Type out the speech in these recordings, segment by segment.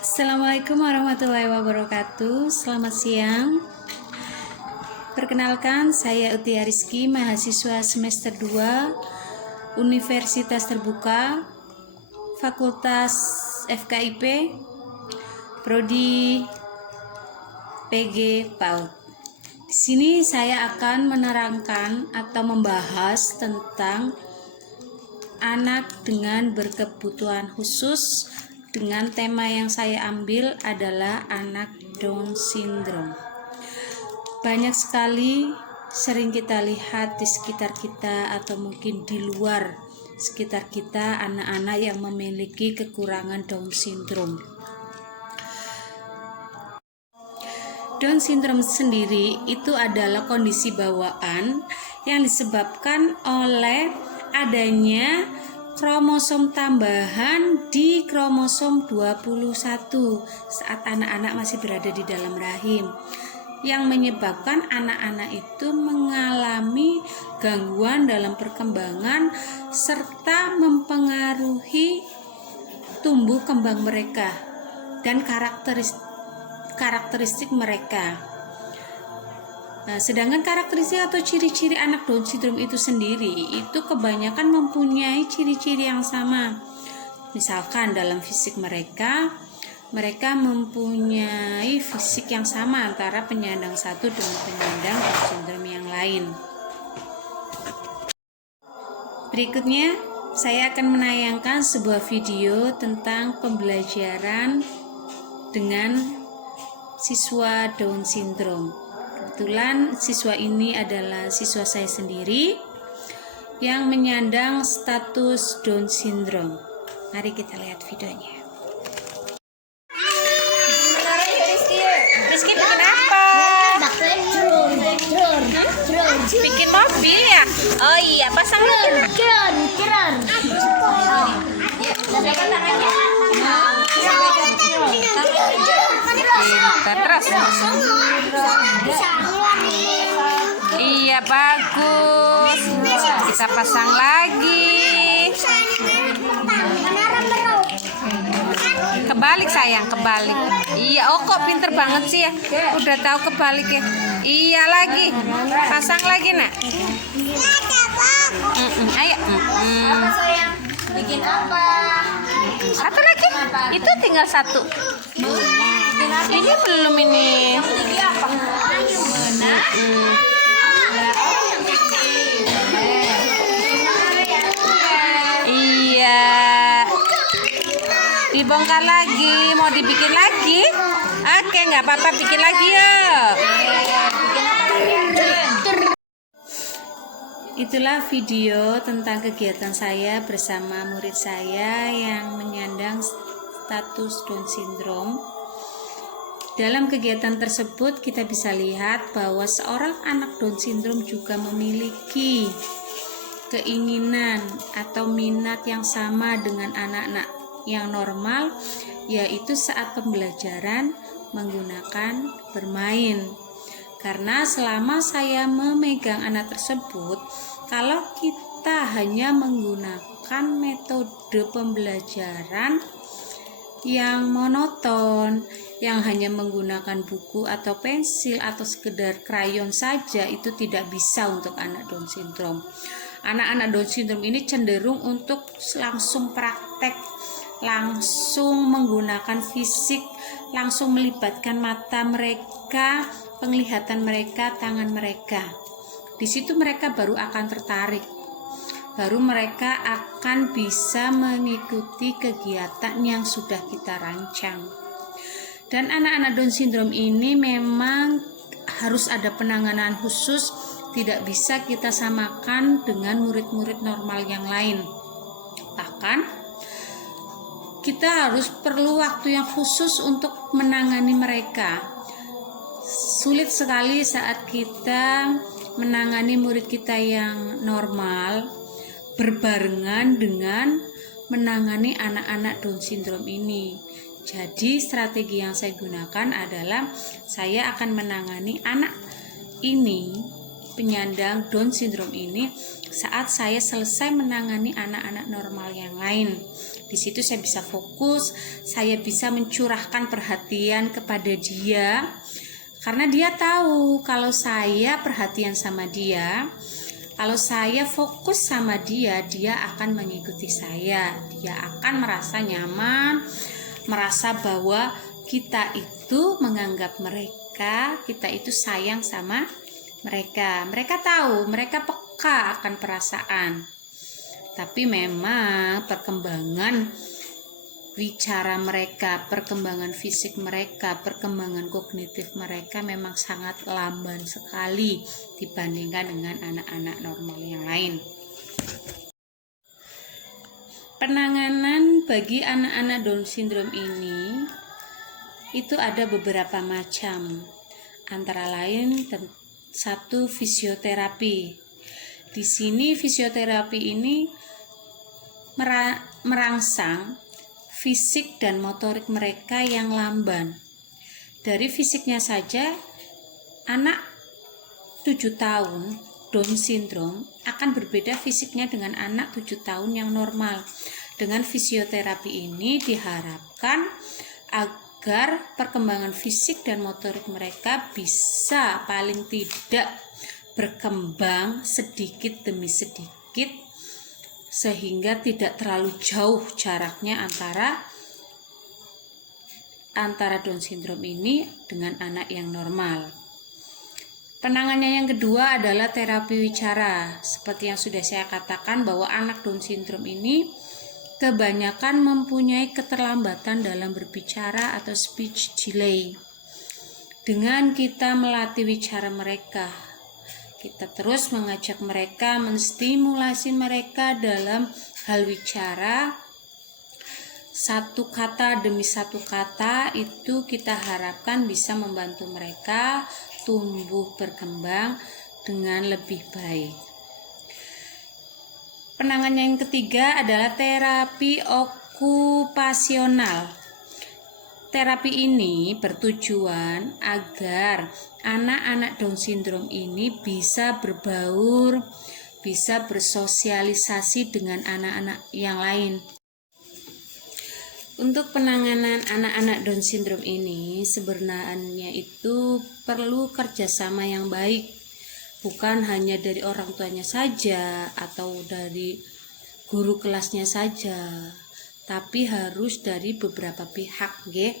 Assalamualaikum warahmatullahi wabarakatuh. Selamat siang. Perkenalkan, saya Utia Rizky, mahasiswa semester 2 Universitas Terbuka, Fakultas FKIP, Prodi PG PAUD. Di sini saya akan menerangkan atau membahas tentang anak dengan berkebutuhan khusus, dengan tema yang saya ambil adalah anak Down syndrome. Banyak sekali sering kita lihat di sekitar kita atau mungkin di luar sekitar kita anak-anak yang memiliki kekurangan Down syndrome. Down syndrome sendiri itu adalah kondisi bawaan yang disebabkan oleh adanya kromosom tambahan di kromosom 21 saat anak-anak masih berada di dalam rahim, yang menyebabkan anak-anak itu mengalami gangguan dalam perkembangan serta mempengaruhi tumbuh kembang mereka dan karakteristik mereka. Nah, sedangkan karakteristik atau ciri-ciri anak Down syndrome itu sendiri itu kebanyakan mempunyai ciri-ciri yang sama. Misalkan dalam fisik mereka mempunyai fisik yang sama antara penyandang satu dengan penyandang Down syndrome yang lain. Berikutnya, saya akan menayangkan sebuah video tentang pembelajaran dengan siswa Down syndrome. Kebetulan siswa ini adalah siswa saya sendiri yang menyandang status Down syndrome. Mari kita lihat videonya. Rizky bikin apa? Bikin mobil ya? Oh iya, pasang dulu. Terus. Iya, bagus. Kita pasang lagi. Kebalik sayang, kebalik. Iya, oh kok pinter banget sih ya. Udah tahu kebalik ya. Iya lagi. Pasang lagi, Nak. Ayo. Bikin apa? Satu lagi. Itu tinggal satu. Ini belum ini. Jadi apa? Mana? Iya. Dibongkar lagi. Mau dibikin lagi? Oke, nggak apa-apa, bikin lagi ya. Itulah video tentang kegiatan saya bersama murid saya yang menyandang status Down syndrome. Dalam kegiatan tersebut kita bisa lihat bahwa seorang anak Down syndrome juga memiliki keinginan atau minat yang sama dengan anak-anak yang normal, yaitu saat pembelajaran menggunakan bermain. Karena selama saya memegang anak tersebut, kalau kita hanya menggunakan metode pembelajaran yang monoton, yang hanya menggunakan buku atau pensil atau sekedar krayon saja, itu tidak bisa untuk anak Down syndrome. Anak-anak Down syndrome ini cenderung untuk langsung praktek, langsung menggunakan fisik, langsung melibatkan mata mereka, penglihatan mereka, tangan mereka. Di situ mereka baru akan tertarik, baru mereka akan bisa mengikuti kegiatan yang sudah kita rancang. Dan anak-anak Down syndrome ini memang harus ada penanganan khusus, tidak bisa kita samakan dengan murid-murid normal yang lain. Bahkan kita harus perlu waktu yang khusus untuk menangani mereka. Sulit sekali saat kita menangani murid kita yang normal berbarengan dengan menangani anak-anak Down syndrome ini. Jadi strategi yang saya gunakan adalah saya akan menangani anak ini, penyandang Down syndrome ini, saat saya selesai menangani anak-anak normal yang lain. Di situ saya bisa fokus, saya bisa mencurahkan perhatian kepada dia, karena dia tahu kalau saya perhatian sama dia, kalau saya fokus sama dia, dia akan mengikuti saya. Dia akan merasa nyaman, merasa bahwa kita itu menganggap mereka, kita itu sayang sama mereka. Mereka tahu, mereka peka akan perasaan. Tapi memang perkembangan bicara mereka, perkembangan fisik mereka, perkembangan kognitif mereka memang sangat lamban sekali dibandingkan dengan anak-anak normal yang lain. Penanganan bagi anak-anak Down syndrome ini itu ada beberapa macam. Antara lain satu, fisioterapi. Di sini fisioterapi ini merangsang fisik dan motorik mereka yang lamban. Dari fisiknya saja, anak 7 tahun Down syndrome akan berbeda fisiknya dengan anak 7 tahun yang normal. Dengan fisioterapi ini diharapkan agar perkembangan fisik dan motorik mereka bisa paling tidak berkembang sedikit demi sedikit, sehingga tidak terlalu jauh jaraknya antara Down syndrome ini dengan anak yang normal. Penanganannya yang kedua adalah terapi wicara. Seperti yang sudah saya katakan bahwa anak Down syndrome ini kebanyakan mempunyai keterlambatan dalam berbicara atau speech delay. Dengan kita melatih wicara mereka, kita terus mengajak mereka, menstimulasi mereka dalam hal wicara. Satu kata demi satu kata itu kita harapkan bisa membantu mereka tumbuh berkembang dengan lebih baik. Penanganan yang ketiga adalah terapi okupasional. Terapi ini bertujuan agar anak-anak Down syndrome ini bisa berbaur, bisa bersosialisasi dengan anak-anak yang lain. Untuk penanganan anak-anak Down syndrome ini sebenarnya itu perlu kerjasama yang baik, bukan hanya dari orang tuanya saja atau dari guru kelasnya saja, tapi harus dari beberapa pihak, nggih.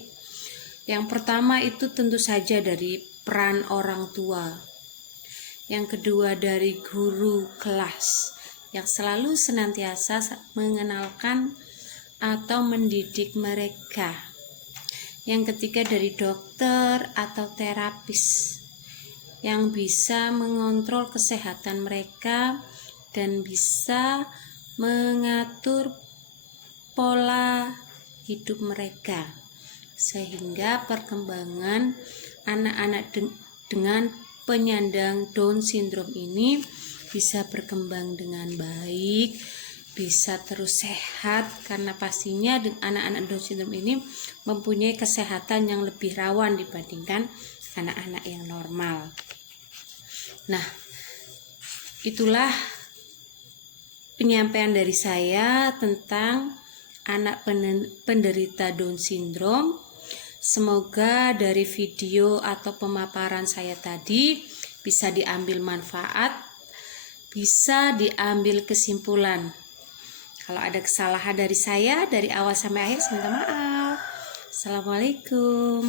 Yang pertama itu tentu saja dari peran orang tua. Yang kedua dari guru kelas yang selalu senantiasa mengenalkan atau mendidik mereka. Yang ketiga dari dokter atau terapis yang bisa mengontrol kesehatan mereka dan bisa mengatur pola hidup mereka, sehingga perkembangan anak-anak dengan penyandang Down syndrome ini bisa berkembang dengan baik, bisa terus sehat, karena pastinya anak-anak Down syndrome ini mempunyai kesehatan yang lebih rawan dibandingkan anak-anak yang normal. Nah, itulah penyampaian dari saya tentang anak penderita Down syndrome. Semoga dari video atau pemaparan saya tadi bisa diambil manfaat, bisa diambil kesimpulan. Kalau ada kesalahan dari saya dari awal sampai akhir, saya minta maaf. Assalamualaikum.